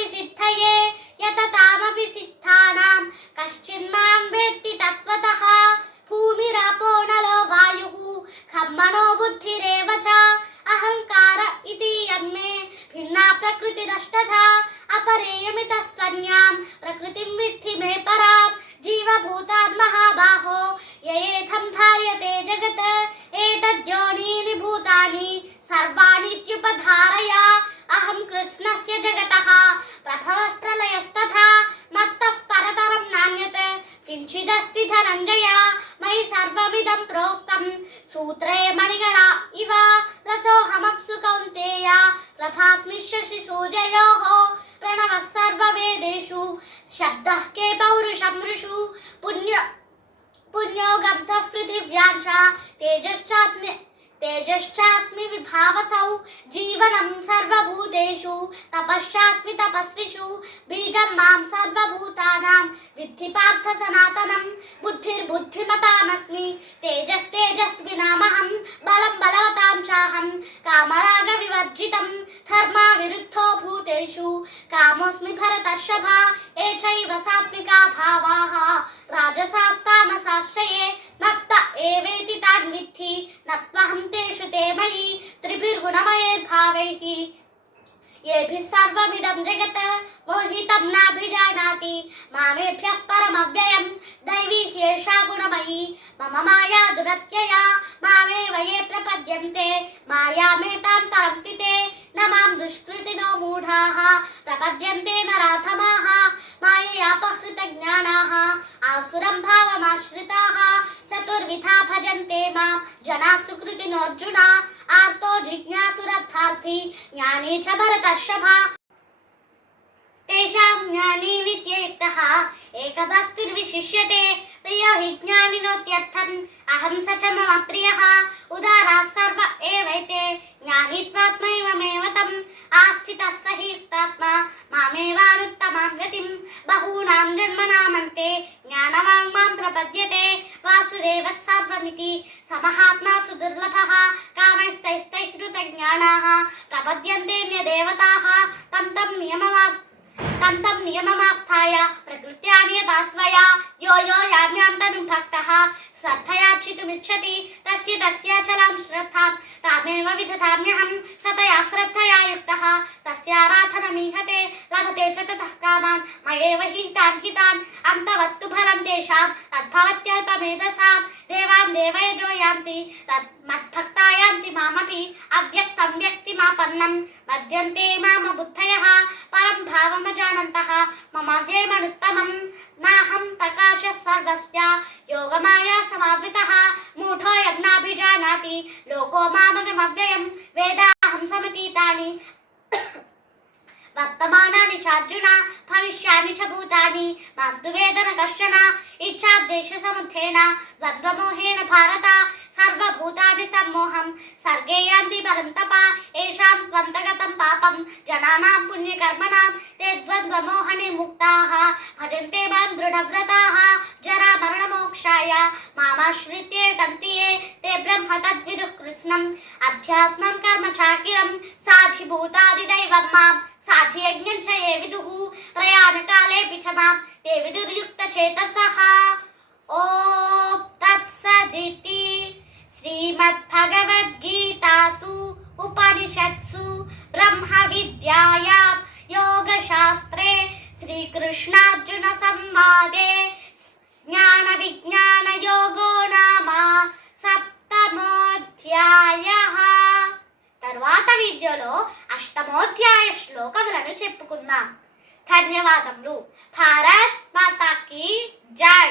సిద్ధానామపి సిద్ధయే యతతామపి సిద్ధానాం కశ్చిన్మాం వేత్తి తత్వతః భూమిరాపో నలో వాయుః ఖమ్మనో బుద్ధిరేవ చ అహంకార ఇతి యన్మే భిన్నా ప్రకృతిరష్టధా అపరేయమితస్త్వన్యాం ప్రకృతిం విద్ధి మే పరాం జీవభూతాన్మహాబాహో యయేథం ధార్యతే జగత్ ఏతద్యోనీని భూతాని సర్వాణీత్యుపధారయ అహం కృత్స్నస్య జగతః ప్రభవః ప్రళయస్తథా మత్తః పరతరం నాన్యత్ కించిదస్తి ధనంజయ మయి సర్వమిదం ప్రోక్తం సూత్రే మణిగణా ఇవ రసోహమప్సు కౌంతేయ ప్రభాస్మి శశిసూర్యయోః ప్రణవః సర్వవేదేషు శబ్దః కే పౌరుషం ఋషు పుణ్యో గబ్ధః పృథివ్యాం చ తేజశ్చాస్మి విభావసౌ జీవనం సర్వభూతేషు తపశ్చాస్మి తపస్విషు బీజం మాం సర్వభూతానాం విద్ధి పార్థ సనాతనం బుద్ధిర్బుద్ధిమతామస్మి తేజస్తేజస్వినామహం బలం బలవతాం చాహం కామరాగ వివర్జితం ధర్మా విరుద్ధో భూతేషు కామోస్మి భరతర్షభ ఏ చైవ సాత్వికా భావాః రాజసాస్తామసాశ్చయే మత్త ఏవేతి తాన్ విద్ధి నత్వహం తేషు తే మయి త్రిభిర్గుణమయేర్భావైః येभिः सर्वमिदं जगत् मोहितं नाभिजानाति मामेभ्यः परमव्ययं दैवी ह्येषा गुणमयी मम माया दुरत्यया मामेव ये प्रपद्यन्ते मायामेतां तरन्ति ते न मां दुष्कृतिनो मूढाः प्रपद्यन्ते नराधमाः माययापहृतज्ञानाः आसुरं भावमाश्रिताः चतुर्विधा भजन्ते मां जनाः सुकृतिनोऽर्जुन आर्तो जिज्ञासुरर्थार्थी ज्ञानी च भरतर्षभ तेषां ज्ञानी नित्ययुक्तः एकभक्तिर्विशिष्यते प्रियो हि ज्ञानिनोत्यर्थम् अहं स च मम प्रियः उदाराः सर्व एवैते ज्ञानीत्वात्मैवमेव तम् आस्थितः स हि युक्तात्मा मामेवानुत्तमां गतिं बहूनां जन्मनामन्ते ज्ञानवान् मां प्रपद्यते वासुदेवः सर्वमिति समहात्मा सुदुर्लभः कामैस्तैस्तैहृतज्ञानाः प्रपद्यन्तेऽन्यदेवताः तं नियममास्थाय प्रकृत्या नियता स्वया यो यो याम्यां तनुं भक्तः श्रद्धयार्चितुमिच्छति तस्याचलां श्रद्धां तामेव विदधाम्यहं सतया श्रद्धया युक्तः तस्याराधनमीहते लभते च ततः कामान् मयैव हितान् अन्तवत्तु फलं तेषां तद्भवत्यल्पमेधसां देवान् देवयजो यान्ति तन्मद्भक्ता यान्ति मामपि अव्यक्तं व्यक्तिमापन्नं मद्यन्ते माम बुद्धयः परं भावमजानन्तः मम व्ययमनुत्तमं नाहं प्रकाशः सर्वस्य योगमाया समावृतः मूढोऽयं नाभिजानाति लोको मामजमव्ययं वेदाहं समतीतानि वर्तमानानि चार्जुन भविष्यानि च भूतानि मद्वेदन कश्चन इच्छाद्वेषसमुत्थेन द्वन्द्वमोहेन भारत सर्वभूतानि सम्मोहं सर्गे यान्ति परन्तप येषां त्वन्तगतं पापं जनानां पुण्यकर्मणां ते द्वन्द्वमोहने मुक्ताः भजन्ते मां दृढव्रताः जरामरणमोक्षाय मामाश्रित्य तन्ति ये ते ब्रह्म तद्विदुः कृत्स्नम् अध्यात्मं कर्म चाकिरं साधिभूतादिदैवं मां साधियज्ञं च ये विदुः प्रयाणकालेऽपि च मां ते विदुर्युक्तचेतसः ॐ तत्सदिति श्रीमद्भगवद्गीतासु उपनिषत्सु ब्रह्मविद्यायां योगशास्त्रे श्रीकृष्णार्जुनसंवादे ज्ञानविज्ञानयोगो नाम सप्तमोऽध्यायः। తరువాత వీడియోలో అష్టమోధ్యాయ శ్లోకములను చెప్పుకుందాం. ధన్యవాదములు. భారత్ మాతాకి జై.